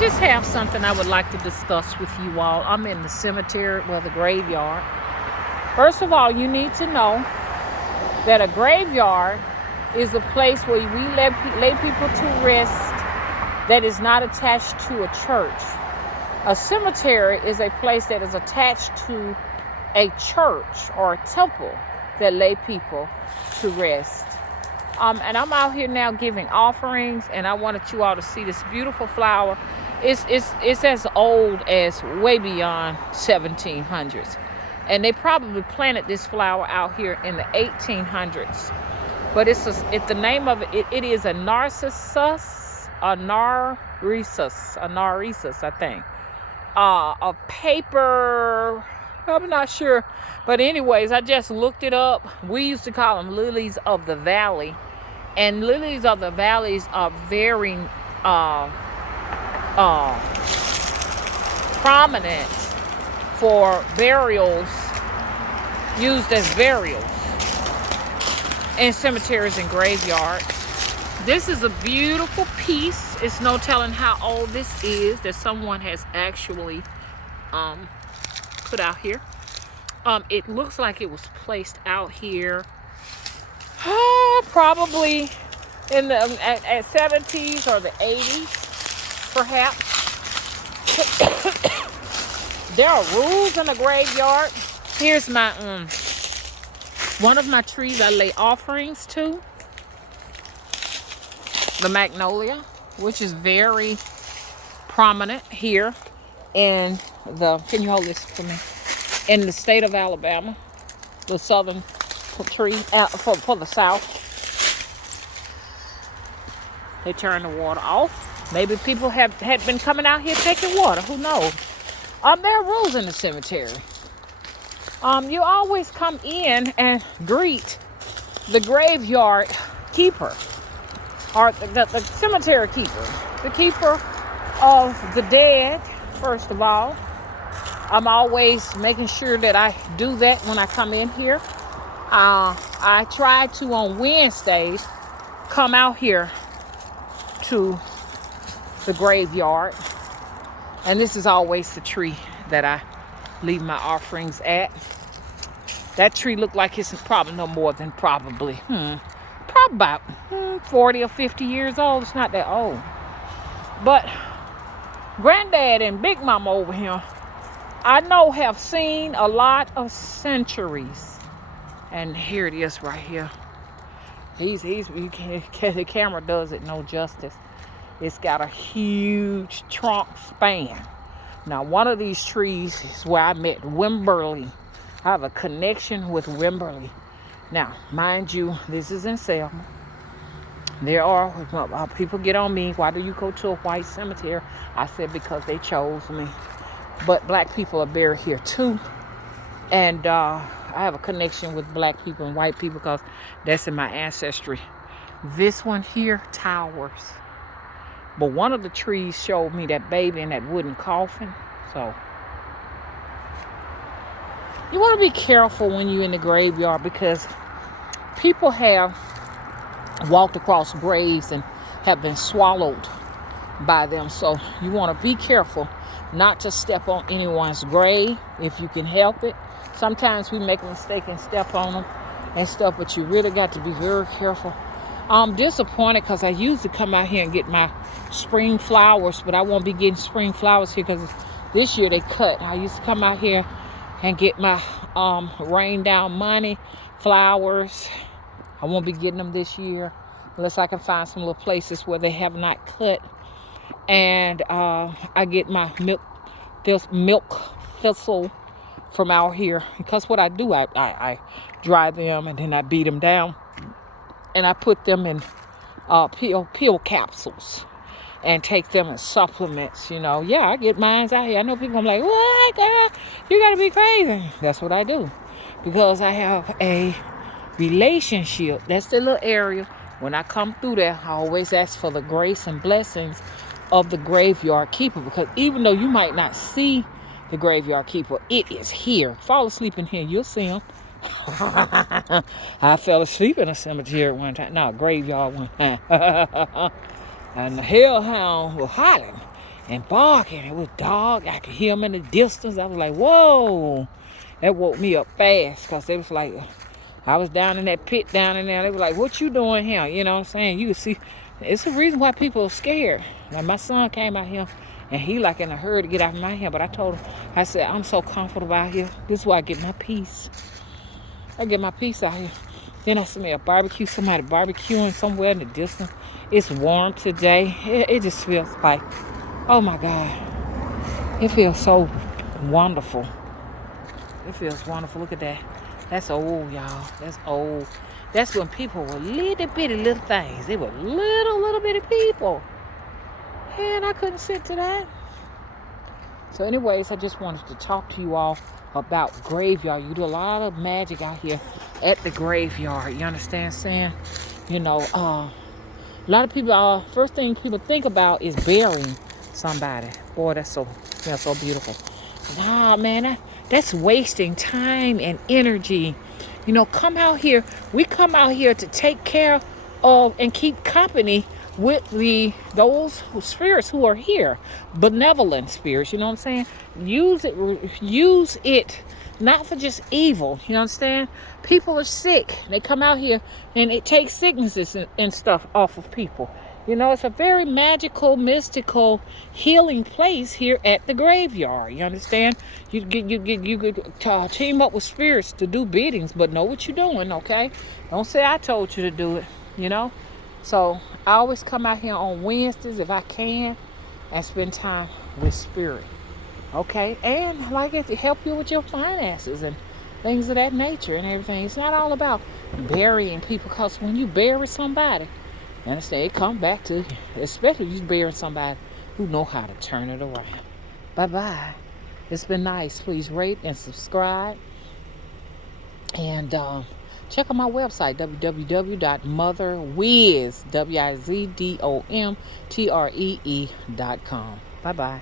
just have something I would like to discuss with you all. I'm in the cemetery, well, the graveyard. First of all, you need to know that a graveyard is a place where we lay people to rest that is not attached to a church. A cemetery is a place that is attached to a church or a temple that lay people to rest. And I'm out here now giving offerings, and I wanted you all to see this beautiful flower. It's as old as way beyond 1700s. And they probably planted this flower out here in the 1800s. But the name of it is a narcissus, a narissus, I think. A paper, I'm not sure. But anyways, I just looked it up. We used to call them lilies of the valley. And lilies of the valleys are very prominent for burials, used as burials in cemeteries and graveyards. This is a beautiful piece. It's no telling how old this is that someone has actually put out here. It looks like it was placed out here probably in the at 70s or the 80s, perhaps. There are rules in a graveyard. Here's my one of my trees I lay offerings to, the magnolia, which is very prominent here in the, can you hold this for me, in the state of Alabama, the southern tree for the south. They turn the water off. Maybe people had been coming out here taking water. Who knows? There are rules in the cemetery. You always come in and greet the graveyard keeper, or the cemetery keeper, the keeper of the dead. First of all, I'm always making sure that I do that when I come in here. I try to, on Wednesdays, come out here to the graveyard. And this is always the tree that I leave my offerings at. That tree looked like it's probably no more than probably about 40 or 50 years old. It's not that old. But Granddad and Big Mama over here, I know, have seen a lot of centuries. And here it is right here. The camera does it no justice. It's got a huge trunk span. Now, one of these trees is where I met Wimberly. I have a connection with Wimberly. Now, mind you, this is in Selma. There are people get on me. Why do you go to a white cemetery? I said because they chose me. But black people are buried here too. And I have a connection with black people and white people because that's in my ancestry. This one here towers. But one of the trees showed me that baby in that wooden coffin. So you want to be careful when you're in the graveyard, because people have walked across graves and have been swallowed by them. So you want to be careful not to step on anyone's grave if you can help it. Sometimes we make a mistake and step on them and stuff, but you really got to be very careful. I'm disappointed because I usually come out here and get my spring flowers, but I won't be getting spring flowers here because this year they cut. I used to come out here and get my rain down money flowers. I won't be getting them this year unless I can find some little places where they have not cut. And I get my milk thistle from out here, because what I do, I dry them and then I beat them down and I put them in pill capsules and take them as supplements. Yeah, I get mines out here. I know people are like, what, girl? You gotta be crazy. That's what I do, because I have a relationship. That's the little area. When I come through there, I always ask for the grace and blessings of the graveyard keeper, because even though you might not see the graveyard keeper, it is here. Fall asleep in here, you'll see him. I fell asleep in a cemetery one time. No, graveyard one time. And the hellhound was hollering. and barking. It was dark. I could hear them in the distance. I was like, whoa. That woke me up fast because it was like, I was down in that pit down in there. They were like, what you doing here? You know what I'm saying? You can see, it's a reason why people are scared. Like my son came out here and he like in a hurry to get out of my hair. But I told him, I said, I'm so comfortable out here. This is where I get my peace. I get my peace out here. Then I smell barbecue, somebody barbecuing somewhere in the distance. It's warm today. It just feels like, oh my God. It feels so wonderful. It feels wonderful. Look at that. That's old, y'all. That's old. That's when people were little bitty little things. They were little bitty people. And I couldn't sit to that. So anyways, I just wanted to talk to you all about graveyard. You do a lot of magic out here at the graveyard. You understand saying? You know, a lot of people, first thing people think about is burying somebody. Boy, that's so beautiful. Nah, man, that's wasting time and energy. You know, come out here. We come out here to take care of and keep company with those spirits who are here, benevolent spirits. You know what I'm saying? Use it not for just evil. You understand? People are sick. They come out here and it takes sicknesses and stuff off of people. You know, it's a very magical, mystical, healing place here at the graveyard. You understand? You could team up with spirits to do biddings, but know what you're doing, okay? Don't say I told you to do it, you know? So I always come out here on Wednesdays if I can and spend time with spirit, okay? And like it to help you with your finances and things of that nature and everything. It's not all about burying people, because when you bury somebody, you understand, it comes back to you, especially if you bury somebody who know how to turn it around. Bye-bye. It's been nice. Please rate and subscribe. And check out my website, www.motherwiz.com. Bye-bye.